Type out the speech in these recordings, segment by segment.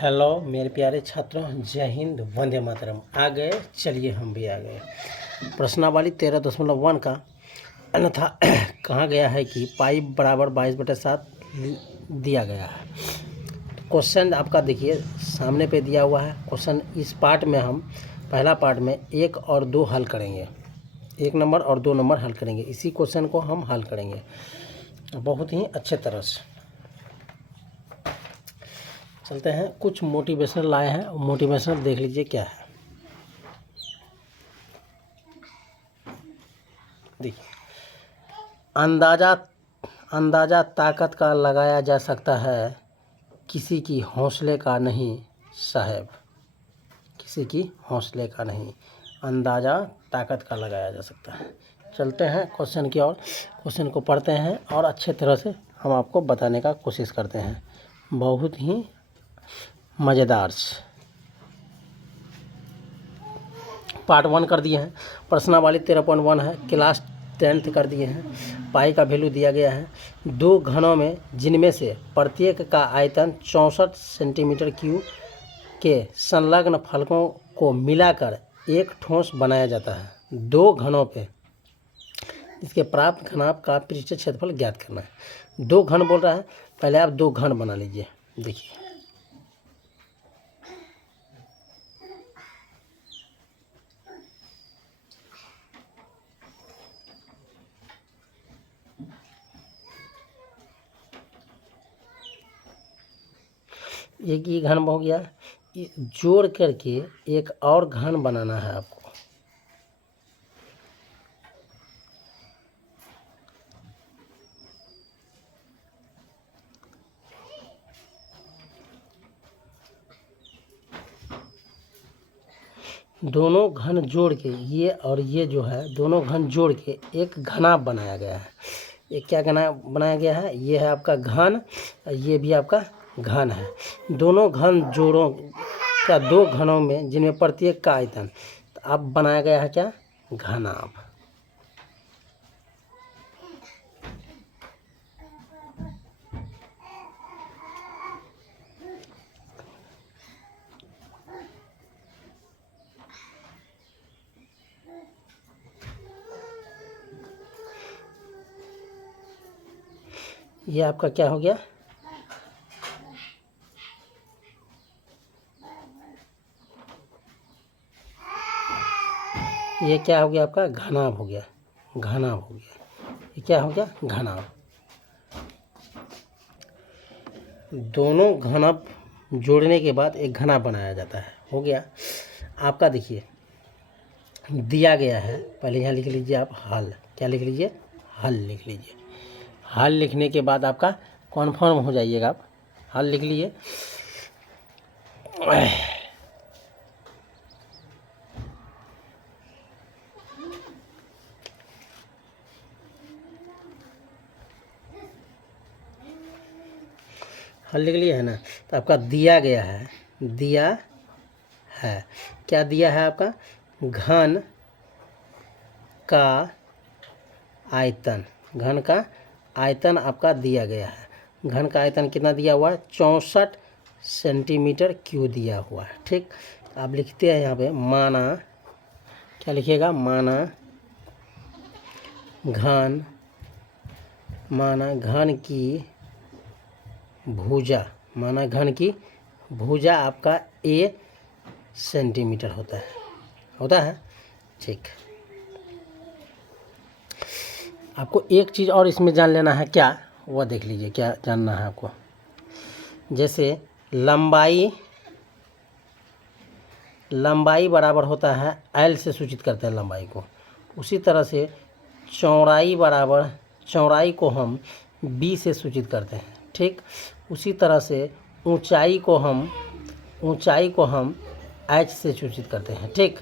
Hello मेरे प्यारे छात्रों, जय हिंद, वंदे मातरम। आ गए, चलिए हम भी आ गए। प्रश्नावली 13.1 का अन्यथा कहा गया है कि पाई बराबर 22/7 दिया गया है। क्वेश्चन आपका देखिए सामने पे दिया हुआ है क्वेश्चन। इस पार्ट में हम पहला पार्ट में 1 और 2 हल करेंगे, 1 नंबर और 2 नंबर हल करेंगे। इसी क्वेश्चन को हम हल करेंगे बहुत ही अच्छे तरह से। चलते हैं, कुछ मोटिवेशनल लाए हैं, मोटिवेशनल देख लीजिए क्या है। देखिए, अंदाज़ा ताकत का लगाया जा सकता है, किसी की हौसले का नहीं साहब, किसी की हौसले का नहीं, अंदाज़ा ताकत का लगाया जा सकता है। चलते हैं क्वेश्चन की ओर, क्वेश्चन को पढ़ते हैं और अच्छे तरह से हम आपको बताने का कोशिश करते हैं, बहुत ही मज़ेदार से। पार्ट 1 कर दिए हैं, प्रश्नावली 13.1 है, क्लास 10th कर दिए हैं। पाई का वैल्यू दिया गया है 2 घनों में, जिनमें से प्रत्येक का आयतन 64 सेंटीमीटर क्यूब के संलग्न फलकों को मिलाकर एक ठोस बनाया जाता है। 2 घनों पे इसके प्राप्त घनाभ का पृष्ठीय क्षेत्रफल ज्ञात करना है। 2 घन बोल रहा है, पहले आप 2 घन बना लीजिए। देखिए एक ही घन हो गया, जोड़ करके एक और घन बनाना है आपको। दोनों घन जोड़ के, ये और ये जो है दोनों घन जोड़ के एक घना बनाया गया है। ये क्या घना बनाया गया है? ये है आपका घन, ये भी आपका घन है। दोनों घन जोड़ों का 2 घनों में, जिनमें प्रत्येक का आयतन, तो अब बनाया गया है क्या? घनाभ। ये आपका क्या हो गया? ये क्या हो गया आपका? घनाभ हो गया, घनाभ हो गया। ये क्या हो गया? घनाभ। दोनों घनभ जोड़ने के बाद एक घना बनाया जाता है, हो गया आपका। देखिए दिया गया है, पहले यहाँ लिख लीजिए आप हल। क्या लिख लीजिए? हल लिख लीजिए। हल लिखने के बाद आपका कन्फर्म हो जाइएगा आप। हल लिख लीजिए। हल लिख लिया है ना? तो आपका दिया गया है, दिया है, क्या दिया है आपका? घन का आयतन, घन का आयतन आपका दिया गया है। घन का आयतन कितना दिया हुआ है? 64 सेंटीमीटर क्यूब दिया हुआ है। ठीक, आप लिखते हैं यहाँ पे माना, क्या लिखिएगा? माना घन, माना घन की भुजा, माना घन की भुजा आपका A सेंटीमीटर होता है। ठीक, आपको एक चीज़ और इसमें जान लेना है, क्या वह देख लीजिए। क्या जानना है आपको? जैसे लंबाई बराबर होता है L से सूचित करते हैं लंबाई को, उसी तरह से चौड़ाई को हम B से सूचित करते हैं। ठीक, उसी तरह से ऊंचाई को हम H से सूचित करते हैं। ठीक,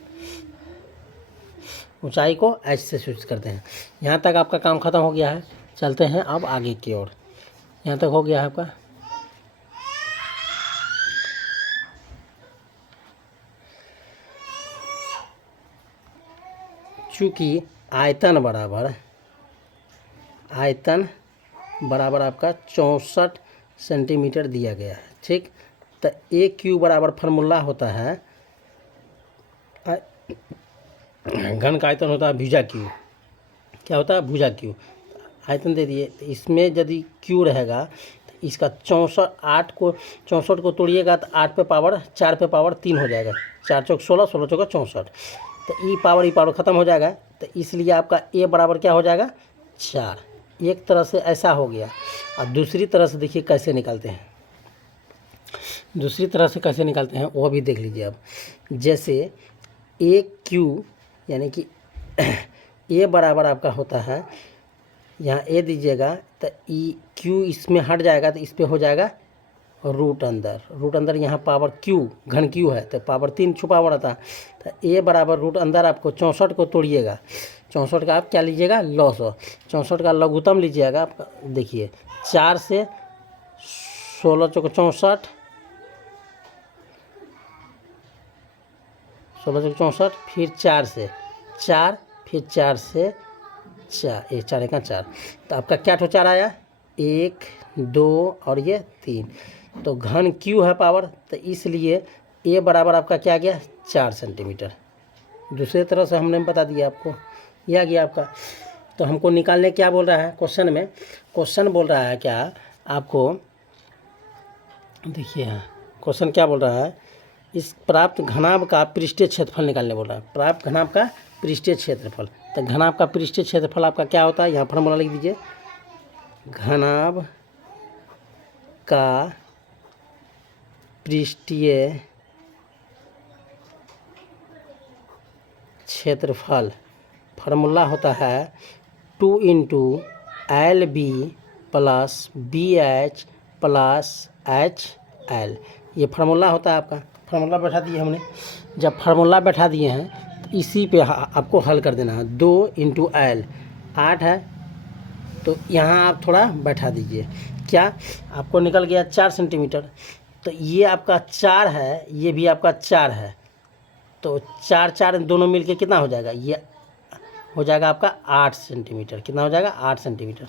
ऊंचाई को H से सूचित करते हैं। यहाँ तक आपका काम खत्म हो गया है। चलते हैं अब आगे की ओर। यहाँ तक हो गया है आपका। चूँकि आयतन बराबर आपका 64 सेंटीमीटर दिया गया है। ठीक, तो ए क्यू बराबर फार्मूला होता है, घन का आयतन होता है भुजा क्यू। क्या होता है? भुजा क्यू। आयतन दे दिए, तो इसमें यदि क्यू रहेगा तो इसका 64 को तोड़िएगा तो 8 पे पावर 4 पे पावर 3 हो जाएगा, 4 चौक 16, 16 चौका 64, तो ई पावर ख़त्म हो जाएगा। तो इसलिए आपका ए बराबर क्या हो जाएगा? 4। एक तरह से ऐसा हो गया। अब दूसरी तरह से देखिए कैसे निकालते हैं, दूसरी तरह से कैसे निकालते हैं वो भी देख लीजिए। अब जैसे ए क्यू यानी कि ए बराबर आपका होता है, यहाँ ए दीजिएगा तो ई क्यू इसमें हट जाएगा तो इस पर हो जाएगा रूट अंदर यहाँ पावर क्यू, घन क्यू है तो पावर 3 छुपा हुआ रहता है। तो ए बराबर रूट अंदर आपको 64 को तोड़िएगा, 64 का आप क्या लीजिएगा? लॉस। 64 का लघुत्तम लीजिएगा आप, देखिए 4 से 16 चौक 64, 16 चौक 64, फिर 4 से 4, फिर 4 से 4, 1 4 1 4, तो आपका क्या ठो 4 आया? 1 2 और ये 3। तो घन क्यू है पावर, तो इसलिए ए बराबर आपका क्या गया? 4 सेंटीमीटर। दूसरे तरह से हमने बता दिया आपको, यह आ गया आपका। तो हमको निकालने क्या बोल रहा है क्वेश्चन में? क्वेश्चन बोल रहा है क्या आपको, देखिए क्वेश्चन क्या बोल रहा है, इस प्राप्त घनाभ का पृष्ठीय क्षेत्रफल निकालने बोल रहा है। प्राप्त घनाभ का पृष्ठीय क्षेत्रफल, तो घनाभ का पृष्ठीय क्षेत्रफल आपका क्या होता है? यहाँ फॉर्मूला लिख दीजिए, घनाभ का पृष्ठीय क्षेत्रफल फार्मूला होता है 2 × LB + BH + HL। ये फार्मूला होता है आपका। फार्मूला बैठा दिए हमने। जब फार्मूला बैठा दिए हैं तो इसी पे आपको हल कर देना है। 2 × L 8 है, तो यहाँ आप थोड़ा बैठा दीजिए। क्या आपको निकल गया? 4 सेंटीमीटर। तो ये आपका 4 है, ये भी आपका 4 है, तो 4 4 दोनों मिलके कितना हो जाएगा? ये हो जाएगा आपका 8 सेंटीमीटर। कितना हो जाएगा? 8 सेंटीमीटर।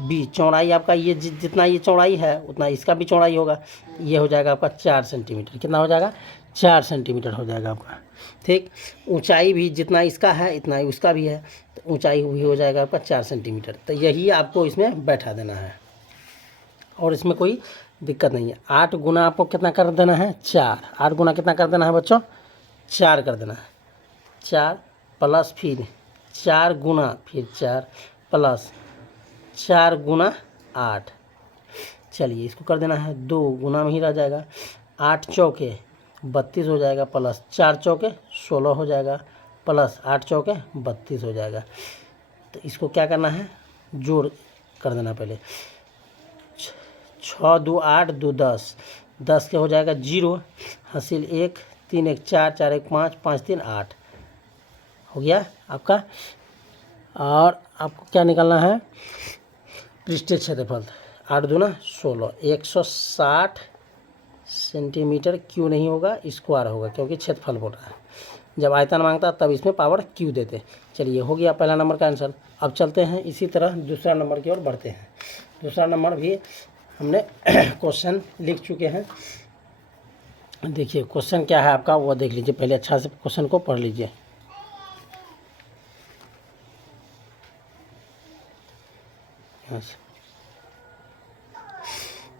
बी चौड़ाई आपका ये जितना ये चौड़ाई है उतना इसका भी चौड़ाई होगा, ये हो जाएगा आपका 4 सेंटीमीटर। कितना हो जाएगा? 4 सेंटीमीटर हो जाएगा आपका। ठीक, ऊंचाई भी जितना इसका है इतना ही उसका भी है, तो ऊंचाई भी हो जाएगा आपका 4 सेंटीमीटर। तो यही आपको इसमें बैठा देना है और इसमें कोई दिक्कत नहीं है। 8 गुना आपको कितना कर देना है? 4। 8 गुना कितना कर देना है बच्चों? 4 कर देना है। 4 प्लस फिर 4 गुना फिर 4 प्लस 4 गुना 8। चलिए इसको कर देना है 2 गुना में ही रह जाएगा। 8 चौके 32 हो जाएगा, प्लस 4 चौके 16 हो जाएगा, प्लस 8 चौके 32 हो जाएगा। तो इसको क्या करना है? जोड़ कर देना पहले। 6 2 8 2 10, 10 के हो जाएगा 0, हासिल 1 3 1 4 4 1 5 5 3 8 हो गया आपका। और आपको क्या निकालना है? पृष्ठीय क्षेत्रफल। 8 दूना 16, 160 सेंटीमीटर क्यू नहीं होगा, स्क्वायर होगा, क्योंकि क्षेत्रफल बोल रहा है। जब आयतन मांगता तब इसमें पावर क्यू देते। चलिए हो गया पहला नंबर का आंसर। अब चलते हैं इसी तरह दूसरा नंबर की ओर बढ़ते हैं। दूसरा नंबर भी हमने क्वेश्चन लिख चुके हैं। देखिए क्वेश्चन क्या है आपका वो देख लीजिए, पहले अच्छा से क्वेश्चन को पढ़ लीजिए।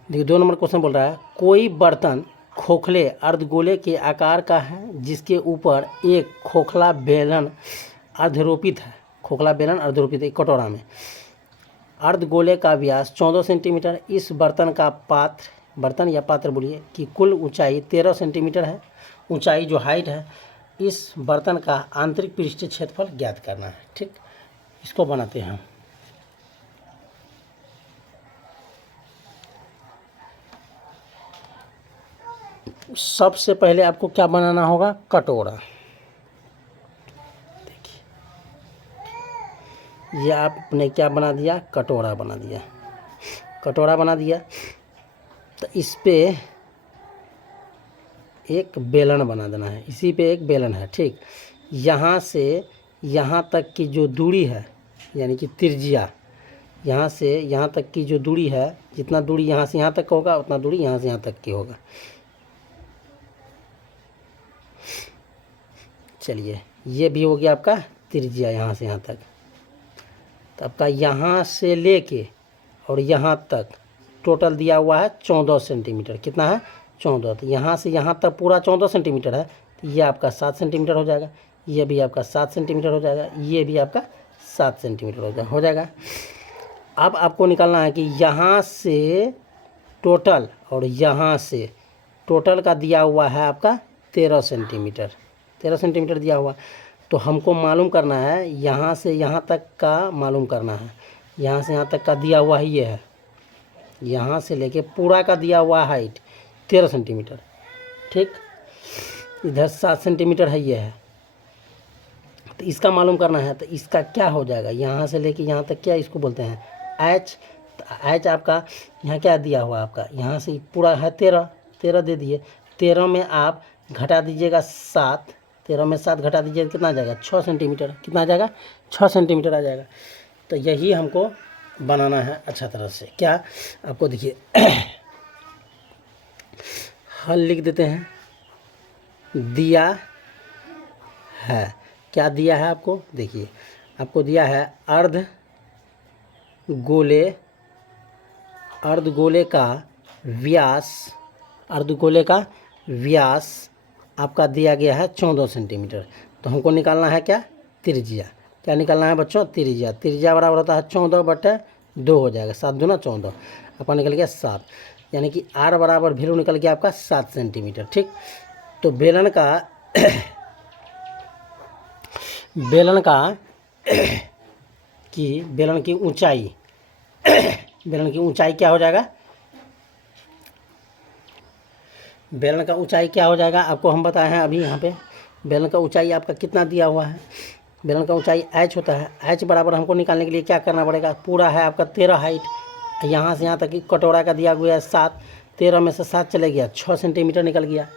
देखिए 2 नंबर क्वेश्चन बोल रहा है, कोई बर्तन खोखले अर्धगोले के आकार का है जिसके ऊपर एक खोखला बेलन अर्धरोपित है। खोखला बेलन अर्धरोपित है एक कटोरा में। अर्धगोले का व्यास 14 सेंटीमीटर। इस बर्तन का बर्तन या पात्र बोलिए कि कुल ऊंचाई 13 सेंटीमीटर है। ऊंचाई जो हाइट है, इस बर्तन का आंतरिक पृष्ठीय क्षेत्रफल ज्ञात करना है। ठीक, इसको बनाते हैं हम। सबसे पहले आपको क्या बनाना होगा? कटोरा। देखिए ये आपने क्या बना दिया? कटोरा बना दिया। कटोरा बना दिया तो इस पे एक बेलन बना देना है। इसी पे एक बेलन है। ठीक, यहाँ से यहाँ तक की जो दूरी है, यानी कि त्रिज्या, यहाँ से यहाँ तक की जो दूरी है, जितना दूरी यहाँ से यहाँ तक होगा उतना दूरी यहाँ से यहाँ तक की होगा। चलिए ये भी हो गया आपका त्रिज्या यहाँ से यहाँ तक। तो आपका यहाँ से लेके और यहाँ तक टोटल दिया हुआ है 14 सेंटीमीटर। कितना है? 14। तो यहाँ से यहाँ तक पूरा 14 सेंटीमीटर है, तो ये आपका 7 सेंटीमीटर हो जाएगा, ये भी आपका 7 सेंटीमीटर हो जाएगा, ये भी आपका 7 सेंटीमीटर हो जाएगा। अब आपको निकालना है कि यहाँ से टोटल और यहाँ से टोटल का दिया हुआ है आपका 13 सेंटीमीटर। 13 सेंटीमीटर दिया हुआ, तो हमको मालूम करना है यहाँ से यहाँ तक का मालूम करना है। यहाँ से यहाँ तक का दिया हुआ ही ये है, यहाँ से लेके पूरा का दिया हुआ हाइट 13 सेंटीमीटर। ठीक, इधर 7 सेंटीमीटर है ये है, तो इसका मालूम करना है। तो इसका क्या हो जाएगा, यहाँ से लेके यहाँ तक क्या इसको बोलते हैं एच। तो एच आपका यहाँ क्या दिया हुआ आपका, यहाँ से पूरा है 13 दे दिए। 13 में आप घटा दीजिएगा 7, 13 में 7 घटा दीजिएगा कितना आ जाएगा 6 सेंटीमीटर। कितना आ जाएगा 6 सेंटीमीटर आ जाएगा। तो यही हमको बनाना है अच्छा तरह से। क्या आपको देखिए हल लिख देते हैं। दिया है, क्या दिया है आपको, देखिए आपको दिया है अर्धगोले का व्यास आपका दिया गया है 14 सेंटीमीटर। तो हमको निकालना है क्या, त्रिज्या। क्या निकालना है बच्चों, त्रिज्या बराबर होता है 14/2 हो जाएगा, 7 दूना 14, आपका निकल गया 7, यानी कि आर बराबर वैल्यू निकल गया आपका 7 सेंटीमीटर। ठीक, तो बेलन की ऊंचाई क्या हो जाएगा, बेलन का ऊंचाई क्या हो जाएगा आपको हम बताए हैं अभी। यहाँ पे बेलन का ऊंचाई आपका कितना दिया हुआ है, बेलन का ऊंचाई h होता है। h बराबर हमको निकालने के लिए क्या करना पड़ेगा, पूरा है आपका 13 हाइट, यहाँ से यहाँ तक कि कटोरा का दिया हुआ है 7, 13 में से 7 चले गया, 6 सेंटीमीटर निकल गया।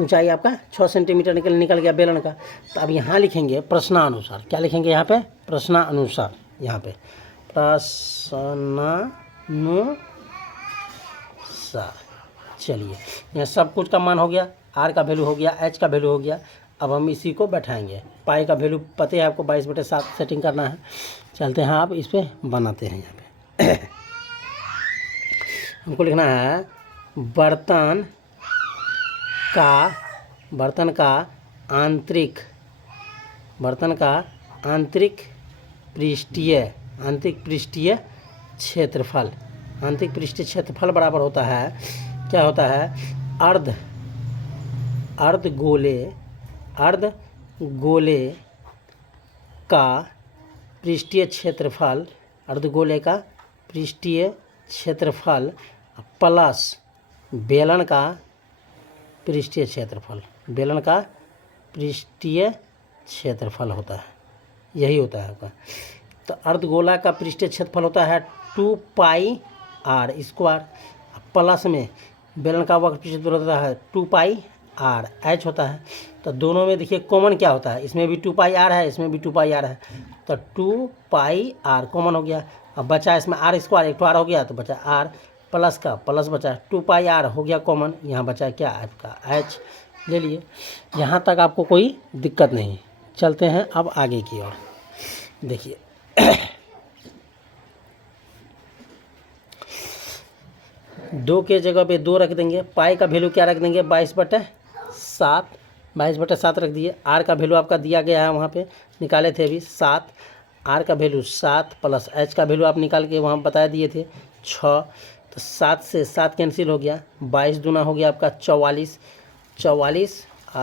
ऊंचाई आपका 6 सेंटीमीटर निकल गया बेलन का। तो अब यहाँ लिखेंगे प्रश्नानुसार। क्या लिखेंगे यहाँ पे, प्रश्नानुसार। यहाँ पे प्रश्नानुसार। चलिए यहाँ सब कुछ का मान हो गया, आर का वैल्यू हो गया, एच का वैल्यू हो गया। अब हम इसी को बैठाएंगे। पाई का वैल्यू पता है आपको 22/7 सेटिंग करना है। चलते हैं आप इस पर बनाते हैं। यहाँ पे हमको लिखना है बर्तन का आंतरिक पृष्ठीय क्षेत्रफल बराबर होता है, क्या होता है, अर्धगोले का पृष्ठीय क्षेत्रफल प्लस बेलन का पृष्ठीय क्षेत्रफल होता है। यही होता है आपका। तो अर्धगोला का पृष्ठीय क्षेत्रफल होता है 2πr², प्लस में बेलन का वक्र क्षेत्रफल होता है 2πr, h होता है। तो दोनों में देखिए कॉमन क्या होता है, इसमें भी 2πr है, इसमें भी 2πr है, तो 2πr कॉमन हो गया। अब बचा इसमें r², एक तो r हो गया, तो बचा r प्लस का प्लस बचा 2πr हो गया कॉमन। यहाँ बचा क्या आपका h ले लिए। यहाँ तक आपको कोई दिक्कत नहीं। चलते हैं अब आगे की ओर। देखिए दो के जगह पे 2 रख देंगे। पाई का वैल्यू क्या रख देंगे, 22/7 रख दिए। आर का वैल्यू आपका दिया गया है, वहाँ पे निकाले थे अभी 7, आर का वैल्यू 7 प्लस एच का वैल्यू आप निकाल के वहाँ बता दिए थे 6। तो 7 से 7 कैंसिल हो गया, 22 दूना हो गया आपका 44।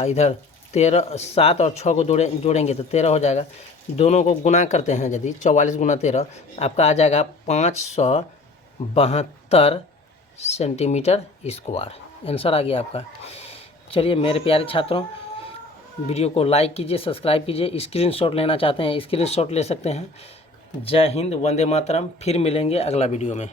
इधर 13, 7 और 6 को जोड़ेंगे तो 13 हो जाएगा। दोनों को गुना करते हैं यदि 44 × 13 आपका आ जाएगा 572 सेंटीमीटर स्क्वायर। आंसर आ गया आपका। चलिए मेरे प्यारे छात्रों, वीडियो को लाइक कीजिए, सब्सक्राइब कीजिए। स्क्रीनशॉट लेना चाहते हैं स्क्रीनशॉट ले सकते हैं। जय हिंद, वंदे मातरम। फिर मिलेंगे अगला वीडियो में।